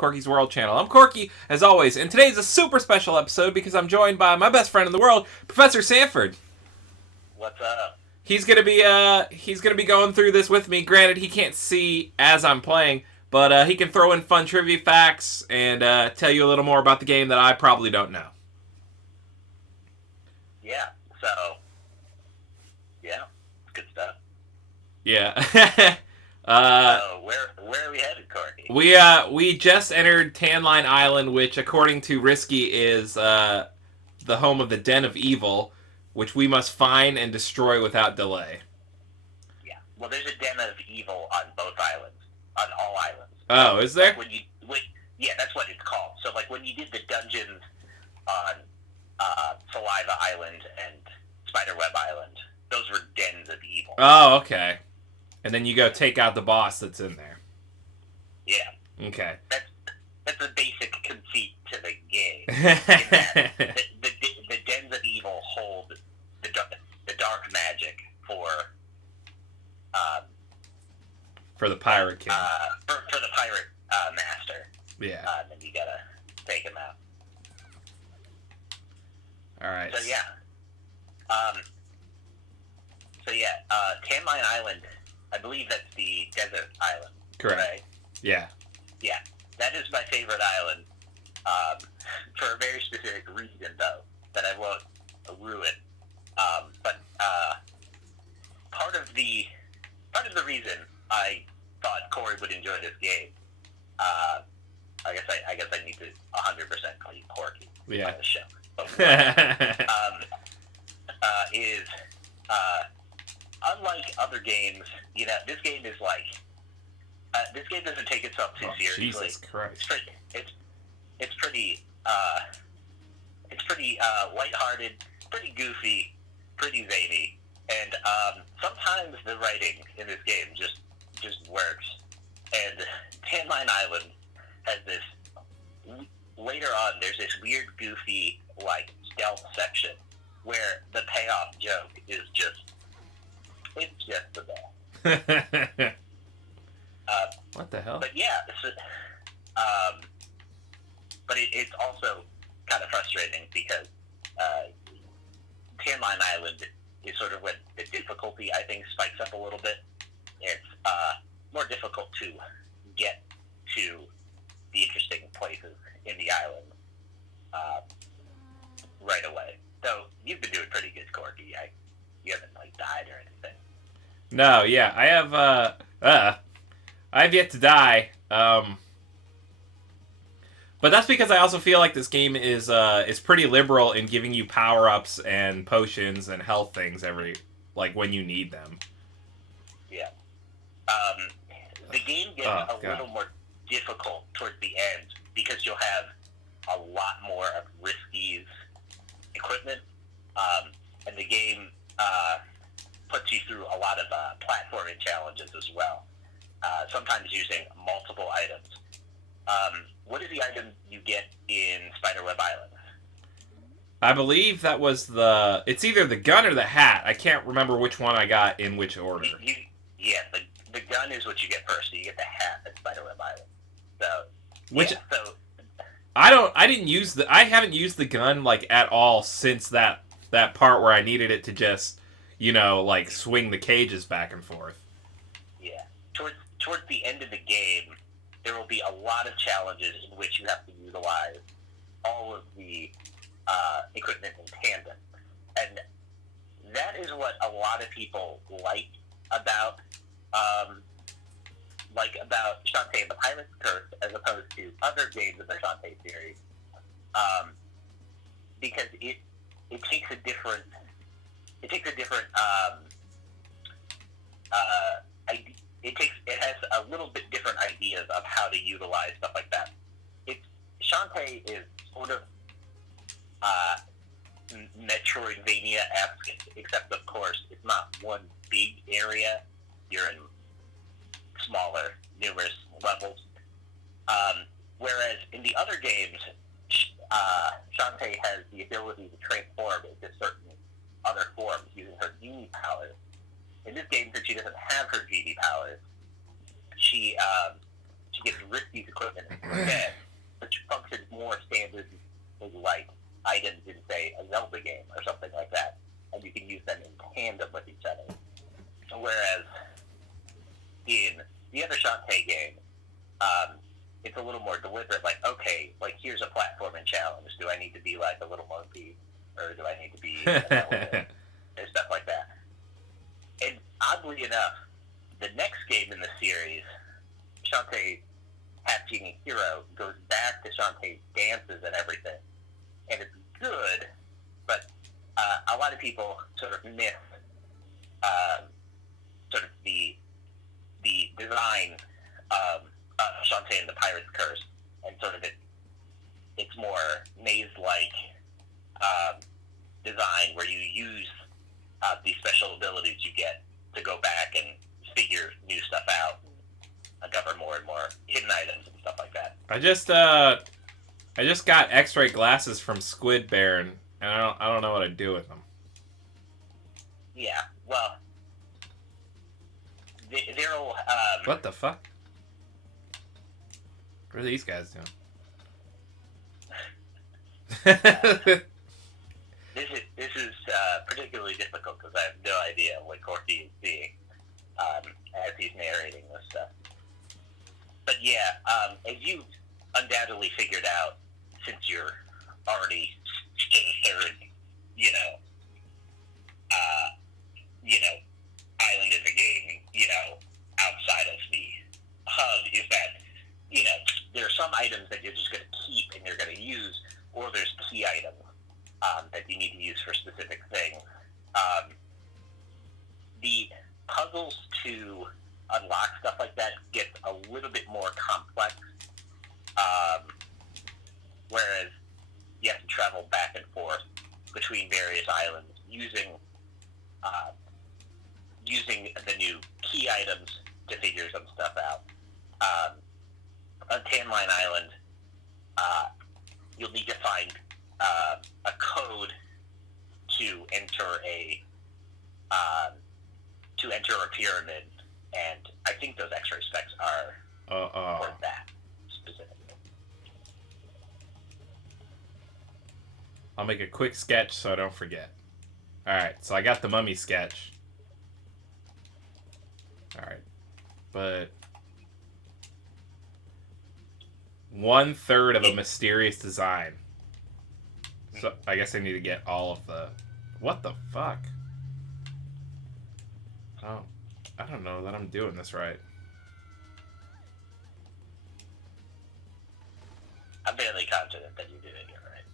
Corky's World channel. I'm Corky, as always, and today's a super special episode because I'm joined by my best friend in the world, Professor Sanford. What's up? He's gonna be going through this with me. Granted, he can't see as I'm playing, but he can throw in fun trivia facts and tell you a little more about the game that I probably don't know. Yeah. So, yeah, good stuff. Yeah. So where are we headed, Corky? We just entered Tan Line Island, which, according to Risky, is the home of the Den of Evil, which we must find and destroy without delay. Yeah. Well, there's a Den of Evil on both islands, on all islands. Oh, is there? Yeah, that's what it's called. So, like, when you did the dungeons on Saliva Island and Spiderweb Island, those were dens of evil. Oh, okay. And then you go take out the boss that's in there. Yeah. Okay. That's the basic conceit to the game. the dens of evil hold the dark magic for the pirate king. For the pirate master. Yeah. And then you gotta take him out. All right. So yeah. Tan Line Island, I believe that's the desert island. Correct. Right? Yeah. Yeah. That is my favorite island. For a very specific reason, though, that I won't ruin. But part of the reason I thought Corey would enjoy this game, I guess I need to 100% call you Corky on the show. Is unlike other games, this game is like this game doesn't take itself too seriously. Jesus Christ! It's pretty lighthearted, pretty goofy, pretty zany, and sometimes the writing in this game just works. And Tan Line Island has this. Later on, there's this weird, goofy, like, stealth section where the payoff joke is just the best. What the hell? But yeah, but it's also kind of frustrating because Tan Line Island is sort of when the difficulty, I think, spikes up a little bit. It's more difficult to get to the interesting places in the island right away. So you've been doing pretty good, Corky. You haven't died or anything. No, yeah, I have yet to die. But that's because I also feel like this game is pretty liberal in giving you power-ups and potions and health things when you need them. Yeah. The game gets little more difficult towards the end because you'll have a lot more of Risky's equipment, and the game puts you through a lot of platforming challenges as well, sometimes using multiple items. What is the item you get in Spiderweb Island? I believe that was it's either the gun or the hat. I can't remember which one I got in which order. The gun is what you get first. So you get the hat at Spiderweb Island. I haven't used the gun at all since that part where I needed it to just swing the cages back and forth. Yeah. Towards the end of the game, there will be a lot of challenges in which you have to utilize all of the equipment in tandem, and that is what a lot of people like about Shantae and the Pirate's Curse as opposed to other games in the Shantae series, because it has a little bit different ideas of how to utilize stuff like that. Shantae is sort of Metroidvania-esque, except of course it's not one big area. You're in smaller, numerous levels. Whereas in the other games, Shantae has the ability to transform into certain other forms using her genie powers. In this game, since she doesn't have her genie powers, she she gets Risky's equipment instead, which functions more standard like items in, say, a Zelda game or something like that, and you can use them in tandem with each other. Whereas in the other Shantae game, it's a little more deliberate, like, okay, like, here's a platforming challenge. Do I need to be, like, a little monkey, or do I need to be an elephant, or stuff like that. And oddly enough, the next game in the series, Shantae Hatching Hero, goes back to Shantae's dances and everything. And it's good, but a lot of people sort of miss sort of the design of Shantae and the Pirate's Curse, and sort of it's more maze-like design where you use these special abilities you get to go back and figure new stuff out and uncover more and more hidden items and stuff like that. I just got X-ray glasses from Squid Baron, and I don't know what to do with them. Yeah, well, they'll what the fuck? What are these guys doing? This is particularly difficult because I have no idea what Corky is seeing as he's narrating this stuff. But yeah, as you undoubtedly figured out, since you're already to the third, island in the game, outside of the hub, is that, there are some items that you're just going to keep and you're going to use, or there's key items that you need to use for specific things. The puzzles to unlock stuff like that get a little bit more complex, whereas you have to travel back and forth between various islands using the new key items to figure some stuff out. On Tan Line Island, you'll need to find a code to enter a pyramid, and I think those X-ray specs are for that specifically. I'll make a quick sketch so I don't forget. Alright, so I got the mummy sketch. Alright, but 1/3 of a mysterious design. So I guess I need to get all of the... What the fuck? Oh, I don't know that I'm doing this right. I'm fairly confident that you're doing it right.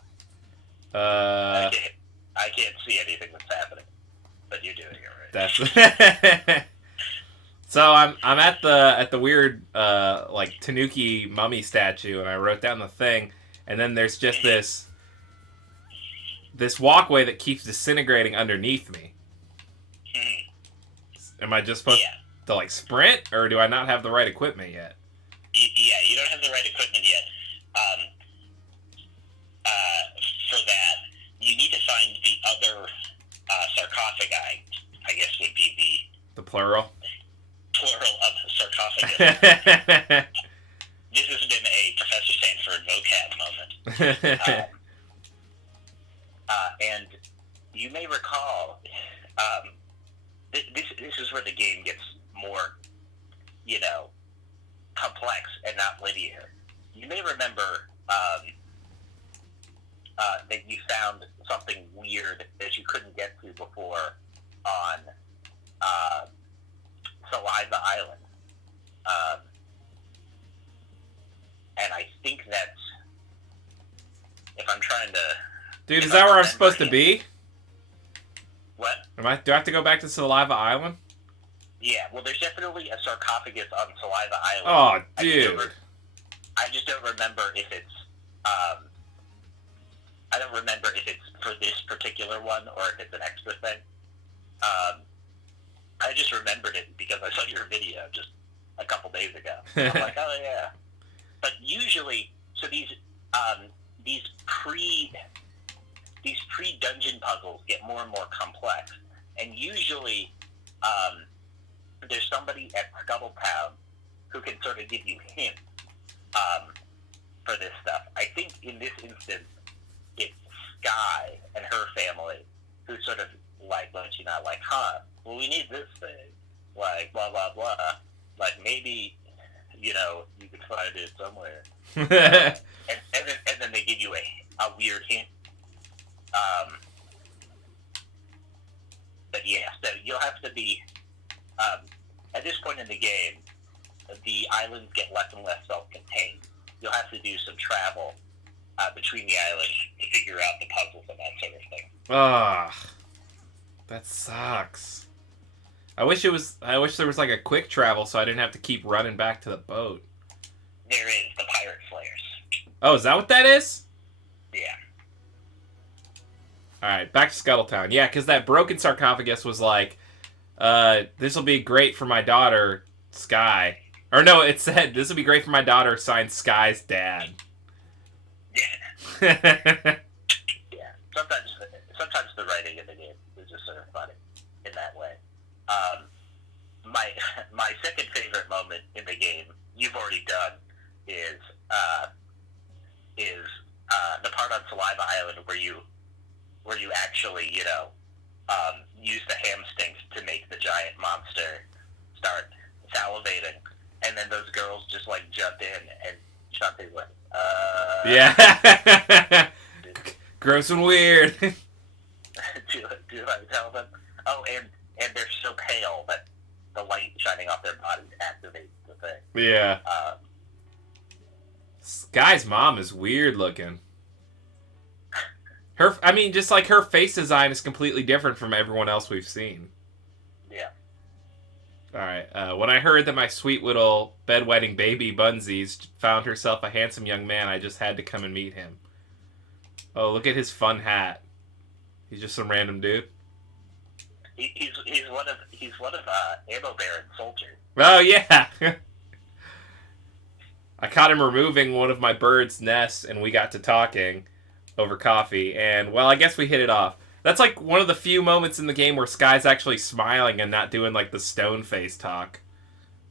I can't see anything that's happening, but you're doing it right. That's... So I'm at the weird like Tanuki mummy statue, and I wrote down the thing, and then there's just this walkway that keeps disintegrating underneath me. Am I just supposed to like sprint, or do I not have the right equipment yet? Yeah, you don't have the right equipment yet. For that, you need to find the other sarcophagi, I guess would be the plural of sarcophagus. This has been a Professor Sanford vocab moment. And you may recall, this is where the game gets more, complex and not linear. You may remember that you found something weird that you couldn't get to before on Saliva Island. And I think that's, if I'm trying to... Dude, is that where I'm supposed to be? What? Do I have to go back to Saliva Island? Yeah, well, there's definitely a sarcophagus on Saliva Island. Oh, dude. I just don't remember if it's... I don't remember if it's for this particular one or if it's an extra thing. I just remembered it because I saw your video just a couple days ago. I'm like, oh yeah. But usually, so these pre-dungeon puzzles get more and more complex, and usually there's somebody at Scuttletown who can sort of give you hints for this stuff. I think in this instance, it's Sky and her family who sort of like let you know, like, huh, well, we need this thing, like, blah, blah, blah. Like, maybe, you know, you could find it somewhere. and then they give you a weird hint. But yeah, so you'll have to be, at this point in the game, the islands get less and less self-contained. You'll have to do some travel between the islands to figure out the puzzles and that sort of thing. Ah, that sucks. I wish there was like a quick travel so I didn't have to keep running back to the boat. There is the Pirate Slayers. Oh, is that what that is? Yeah. Alright, back to Scuttletown. Yeah, because that broken sarcophagus was like, this will be great for my daughter, Sky. Or no, it said, this will be great for my daughter, signed Sky's dad. Yeah. Yeah. Sometimes the writing in the game is just sort of funny in that way. My second favorite moment in the game, you've already done, is the part on Saliva Island where you actually, you know, use the ham stinks to make the giant monster start salivating, and then those girls just like jump in, and Shantae's like, yeah. Gross and weird. do I tell them? Oh, and they're so pale that the light shining off their bodies activates the thing. Yeah. Sky's mom is weird looking. Just like her face design is completely different from everyone else we've seen. Yeah. Alright, when I heard that my sweet little bedwetting baby Bunsies found herself a handsome young man, I just had to come and meet him. Oh, look at his fun hat. He's just some random dude. He's one of Ammo Baron's soldiers. Oh, yeah! I caught him removing one of my bird's nests, and we got to talking over coffee, and, well, I guess we hit it off. That's, like, one of the few moments in the game where Sky's actually smiling and not doing, like, the stone face talk.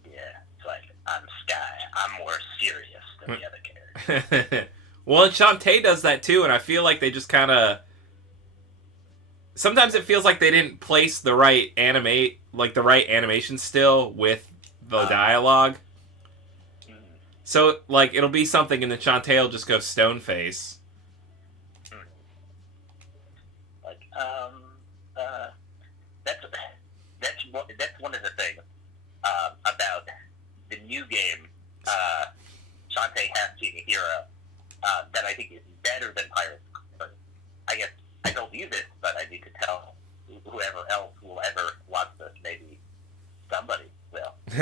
Yeah, it's like, I'm Sky. I'm more serious than the other characters. Well, and Shantae does that, too, and I feel like they just kind of... Sometimes it feels like they didn't place the right animation still with the dialogue. So, like, it'll be something, and then Shantae will just go stone face. Like, that's one of the things about the new game, Shantae has seen a hero, that I think is better than Pirates. I guess I told you this, but I need to tell whoever else will ever watch this. Maybe somebody will. So,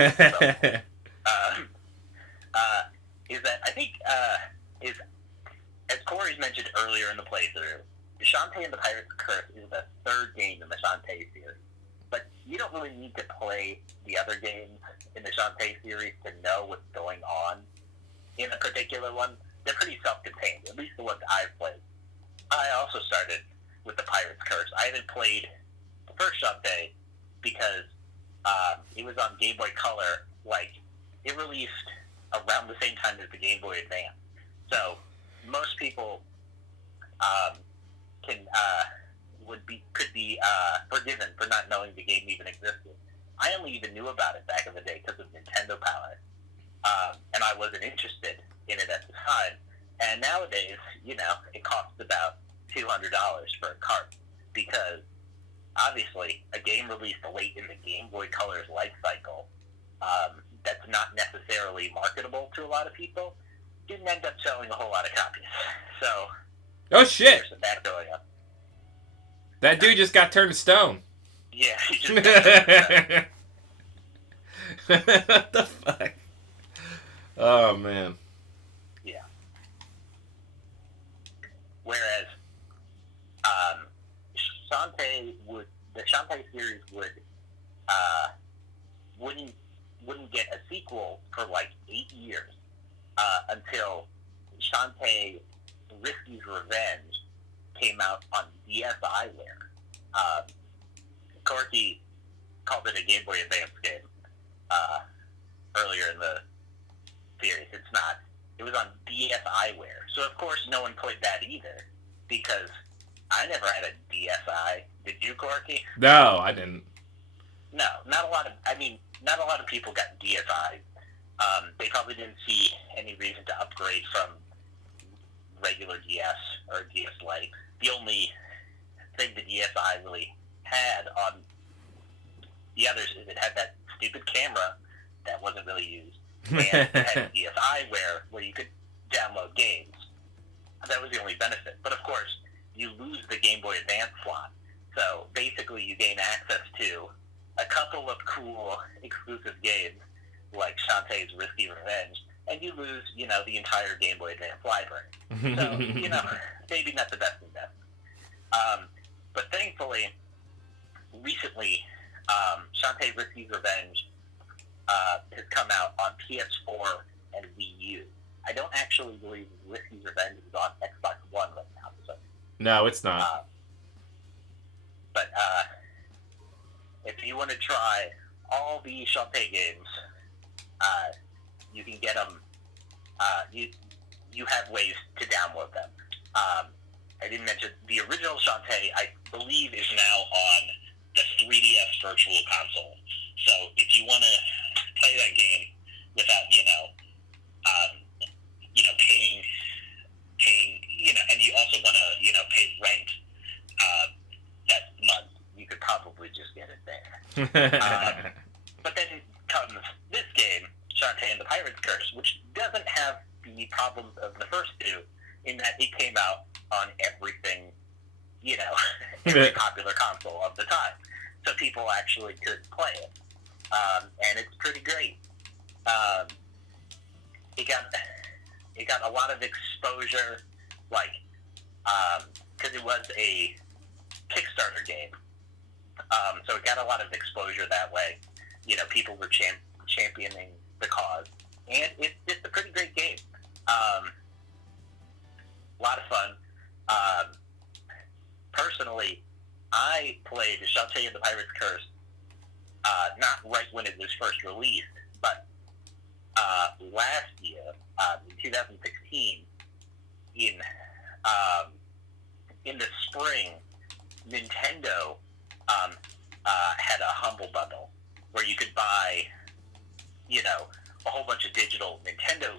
is that I think is, as Corey's mentioned earlier in the playthrough, Shantae and the Pirate's Curse is the third game in the Shantae series. But you don't really need to play the other games in the Shantae series to know what's going on in a particular one. They're pretty self-contained, at least the ones I've played. I also started with the Pirate's Curse. I haven't played the first Shantae because it was on Game Boy Color. Like, it released around the same time as the Game Boy Advance. So most people could be forgiven for not knowing the game even existed. I only even knew about it back in the day because of Nintendo Power, and I wasn't interested in it at the time. And nowadays, you know, it costs about $200 for a cart because obviously a game released late in the Game Boy Color's life cycle that's not necessarily marketable to a lot of people didn't end up selling a whole lot of copies. So, oh shit! There's that going up. That dude just got turned to stone. Yeah, he just got turned to stone. What the fuck? Oh man. Yeah. Whereas, the Shantae series wouldn't get a sequel for like 8 years until Shantae Risky's Revenge came out on DSiWare. Corky called it a Game Boy Advance game earlier in the series. It's not. it was on DSiWare. So of course no one played that either, because I never had a DSi. Did you, Corky? No, I didn't. No, not a lot of people got DSi. They probably didn't see any reason to upgrade from regular DS or DS Lite. The only thing the DSi really had on the others is it had that stupid camera that wasn't really used. And it had DSiWare where you could download games. That was the only benefit. But of course, you lose the Game Boy Advance slot. So basically you gain access to a couple of cool exclusive games like Shantae's Risky Revenge, and you lose, the entire Game Boy Advance library. So, maybe not the best investment. But thankfully, recently, Shantae's Risky Revenge has come out on PS4 and Wii U. I don't actually believe Risky Revenge is on Xbox One right now. So, no, it's not. But if you want to try all the Shantae games, you can get them. You have ways to download them. I didn't mention the original Shantae, I believe, is now on the 3DS Virtual Console. So if you want to play that game without, paying, and you also want to, pay rent that month, you could probably just get it there. But then comes this game, Shantae and the Pirate's Curse, which doesn't have the problems of the first two, in that it came out on everything, every popular console of the time. So people actually could play it. And it's pretty great. It got a lot of exposure, because it was a Kickstarter game. So it got a lot of exposure that way. People were championing the cause. And it's a pretty great game. A lot of fun. Personally, I played Shantae and the Pirate's Curse, not right when it was first released, but last year, in 2016, in the spring, Nintendo had a Humble Bundle where you could buy, a whole bunch of digital Nintendo,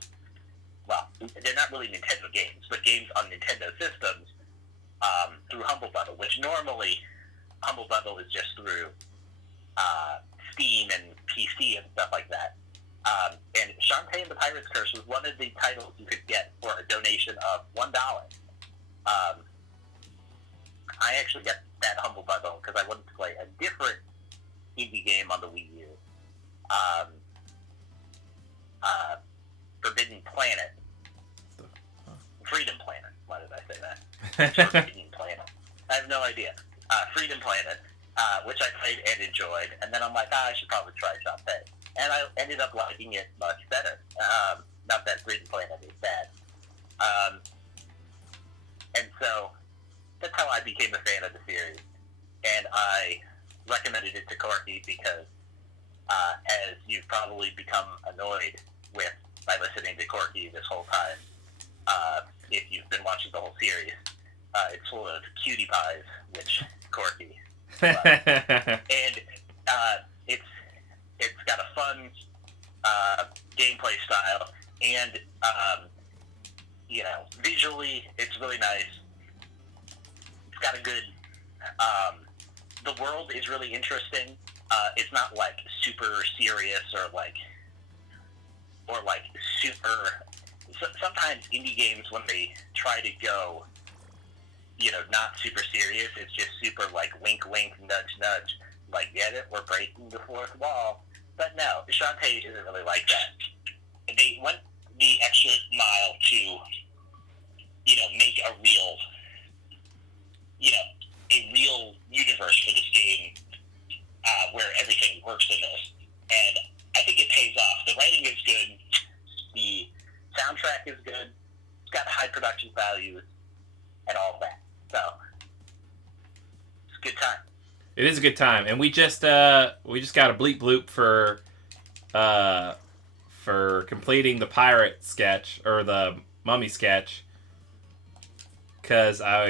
well, they're not really Nintendo games, but games on Nintendo systems through Humble Bundle, which normally Humble Bundle is just through Steam and PC and stuff like that. And Shantae and the Pirate's Curse was one of the titles you could get for a donation of $1. I actually got that Humble Bundle because I wanted to play a different indie game on the Wii U. Forbidden Planet. Freedom Planet. Why did I say that? Forbidden Planet. I have no idea. Freedom Planet, which I played and enjoyed, and then I'm like, I should probably try Shantae. And I ended up liking it much better. Not that Freedom Planet is bad. And so, that's how I became a fan of the series. And I recommended it to Corky because, as you've probably become annoyed with by listening to Corky this whole time, if you've been watching the whole series, it's full of cutie pies, which Corky loves. And it's got a fun gameplay style, and visually it's really nice. It's got a good. The world is really interesting. It's not like super serious or super. Sometimes indie games, when they try to go, not super serious, it's just super wink, wink, nudge, nudge. Get it? We're breaking the fourth wall. But no, Shantae isn't really like that. They went the extra mile to, make a real universe for this game, where everything works in this. And I think it pays off. The writing is good. The soundtrack is good. It's got high production values and all that. So, it's a good time. It is a good time, and we just got a bleep bloop for for completing the pirate sketch, or the mummy sketch. Because while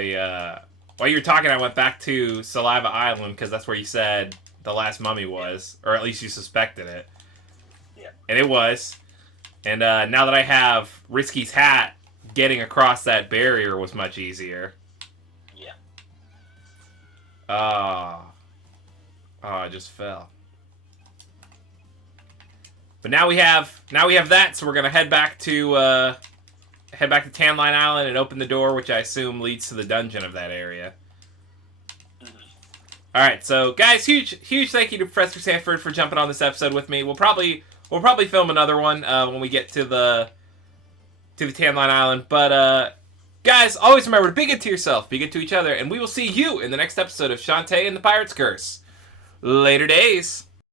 you were talking, I went back to Saliva Island, because that's where you said the last mummy was. Or at least you suspected it. Yeah. And it was. And now that I have Risky's hat, getting across that barrier was much easier. Yeah. Oh, I just fell. But now we have that, so we're gonna head back to Tan Line Island and open the door, which I assume leads to the dungeon of that area. Mm-hmm. All right, so guys, huge thank you to Professor Sanford for jumping on this episode with me. We'll probably film another one when we get to the Tan Line Island. But guys, always remember to be good to yourself, be good to each other, and we will see you in the next episode of Shantae and the Pirate's Curse. Later days.